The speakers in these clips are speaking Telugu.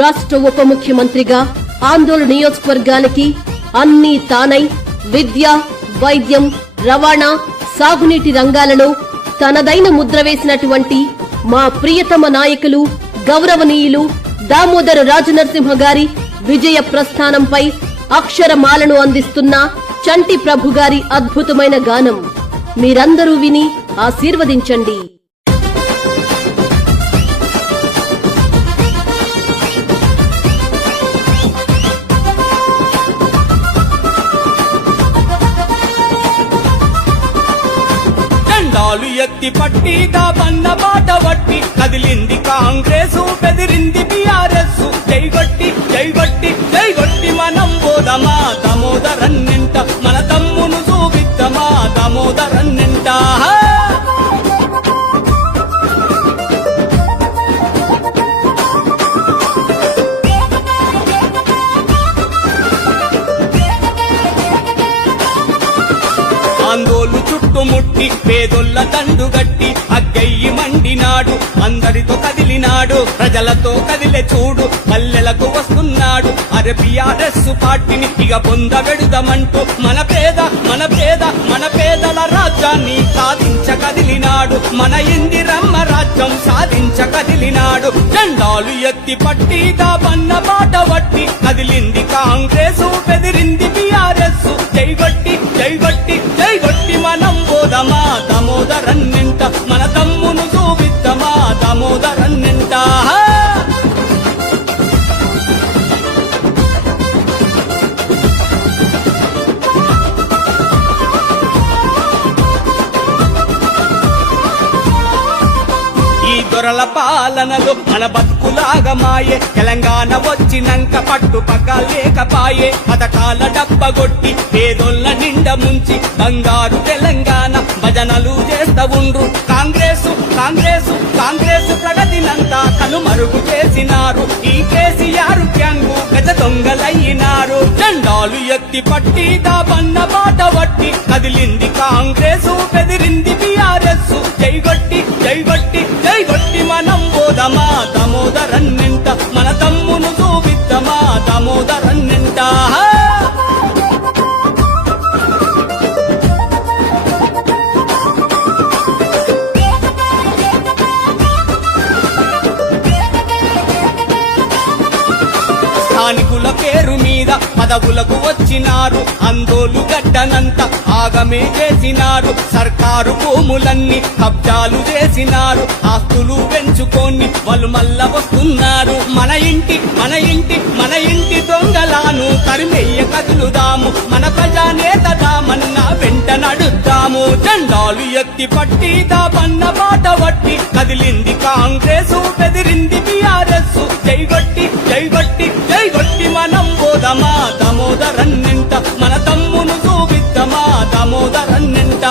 రాష్ట్ర ఉప ముఖ్యమంత్రిగా ఆందోళన నియోజకవర్గానికి అన్నీ తానై విద్య, వైద్యం, రవాణా, సాగునీటి రంగాలలో తనదైన ముద్ర వేసినటువంటి మా ప్రియతమ నాయకులు గౌరవనీయులు దామోదర రాజనరసింహ గారి విజయ ప్రస్థానంపై అక్షరమాలను అందిస్తున్న చంటి ప్రభు గారి అద్భుతమైన గానం మీరందరూ విని ఆశీర్వదించండి. దండాలు ఎత్తి పట్టి దాబన్న బాట వట్టి కదిలింది కాంగ్రెసు బెదిరింది బీఆర్ఎస్. జైగొట్టి జైగొట్టి జైగొట్టి మనం పోదమా దామోదరన్నింట, మన తమ్మును చూపిద్దమా దామోదరన్నింట. ఆందోళన చుట్టుముట్టి పేదొల్ల దండుగట్టి అగ్గయ్యి మండినాడు, అందరితో కదిలినాడు, ప్రజలతో కదిలే చూడు, పల్లెలకు వస్తున్నాడు. అరే బీఆర్ఎస్ పార్టీని ఇక పొంద వెడుదమంటూ మన పేద మన పేద మన పేదల రాజ్యాన్ని సాధించ కదిలినాడు, మన ఇందిరమ్మ రాజ్యం సాధించ కదిలినాడు. జెండాలు ఎత్తి పట్టి దాబన్న బాట వట్టి కదిలింది కాంగ్రెసు బెదిరింది బీఆర్ఎస్. జైగొట్టి జైగొట్టి జైగొట్టి మనం పోదమా దామోదరన్నింట, మన తమ్మును చూపిద్దమా దామోదరన్నింట. దొరల పాలనలో మన బతుకులాగా మాయే, తెలంగాణ వచ్చినంక పట్టుపక్క లేకపాయే. పథకాల డబ్బగొట్టి పేదోళ్ళ నిండ ముంచి బంగారు తెలంగాణ భజనలు చేస్తా ఉండ్రు. కాంగ్రెసు కాంగ్రెసు కాంగ్రెసు ప్రగతినంతా కనుమరుగు చేసినారు. ఈ కేసీఆర్ గ్యాంగు గజ దొంగలయ్యినారు. జెండాలు ఎత్తి పట్టి దాబన్న బాట వట్టి కదిలింది కాంగ్రెసు బెదిరింది బీఆర్ఎస్. జైగొట్టి జైగొట్టి జైగొట్టి మనం పోదమా దామోదరన్నింట, మన తమ్మును చూపిద్దమా దామోదరన్నింట. స్థానికుల పేరు మీద పదవులకు వచ్చినారు, అందోలు గడ్డనంత ఆగమే చేసినారు. సర్కారు భూములన్నీ కబ్జాలు చేసినారు, ఆస్తులు పెంచుకొని వాళ్ళు మళ్ళా వస్తున్నారు. మన ఇంటి మన ఇంటి మన ఇంటి దొంగలాను తరిమెయ్య కదులుదాము, మన ప్రజానేత దామన్న వెంట నడుద్దాము. జెండాలు ఎత్తి పట్టి దాబన్న బాట వట్టి కదిలింది కాంగ్రెసు బెదిరింది బీఆర్ఎస్. జైగొట్టి జైగొట్టి జైగొట్టి మనం పోదమా దామోదరన్నింట, మన తమ్మును చూపిద్దమా దామోదరన్నింట.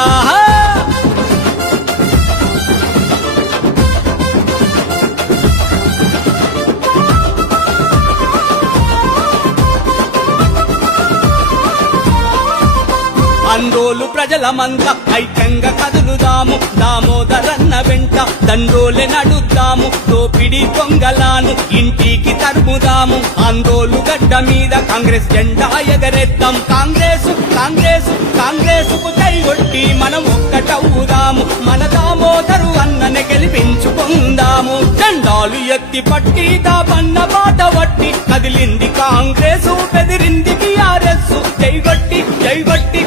అందోలు ప్రజలమంతా ఐక్యంగా కదులుదాము, దామోదరన్న వెంట దండోలే నడుద్దాము. దోపిడి దొంగలాను ఇంటికి తరుముదాము, అందోలు గడ్డ మీద కాంగ్రెస్ జెండా ఎగరేద్దాం. కాంగ్రెసు కాంగ్రెసు కాంగ్రెసుకు జైగొట్టి మనం ఒక్కటవుదాము, మన దామోదరు అన్ననే గెలిపించుకుందాము. జెండాలు ఎత్తి పట్టి దాబన్న బాట వట్టి కదిలింది కాంగ్రెసు బెదిరింది బీఆర్ఎస్. జైగొట్టి జైగొట్టి